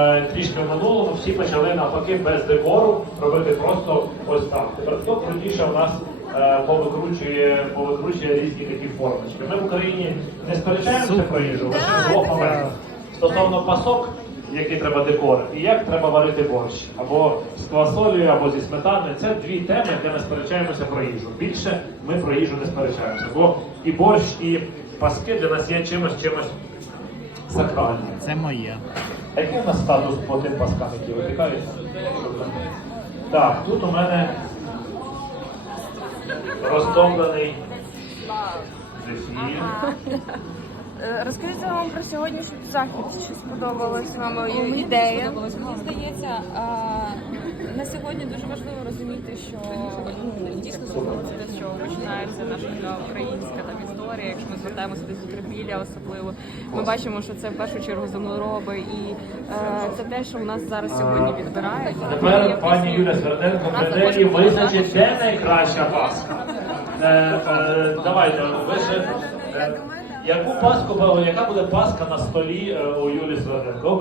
Е, Трішки в минулому всі почали навпаки без декору робити просто ось так. Тепер хто крутіше у нас е, повикручує, повикручує різні такі формочки. Ми в Україні не сперечаємося про їжу, лише в двох моментах. Стосовно пасок, який треба декор, і як треба варити борщ, або з квасолею, або зі сметаною. Це дві теми, де ми сперечаємося про їжу. Більше ми про їжу не сперечаємося, бо і борщ, і паски для нас є чимось чимось сакральним. Це моє. А який у нас статус по тим паскам, які витікають? Так, тут у мене розтомлений зефір. Е, Розкажіть вам про сьогоднішній захід, що сподобалась вам Мені ідея. сподобалось. Мені здається, а, на сьогодні дуже важливо розуміти, що ну, дійсно сподобається те, що починається наша українська там історія. Якщо ми звертаємося до Трипілля, особливо ми бачимо, що це в першу чергу землероби, і е, це те, що в нас зараз сьогодні відбирають. Тепер пані Юля Сверденко прийде і визначить, де найкраща паска. Е, е, давайте, ви ж, е, яку паску, яка буде паска на столі у Юлі Сверденко?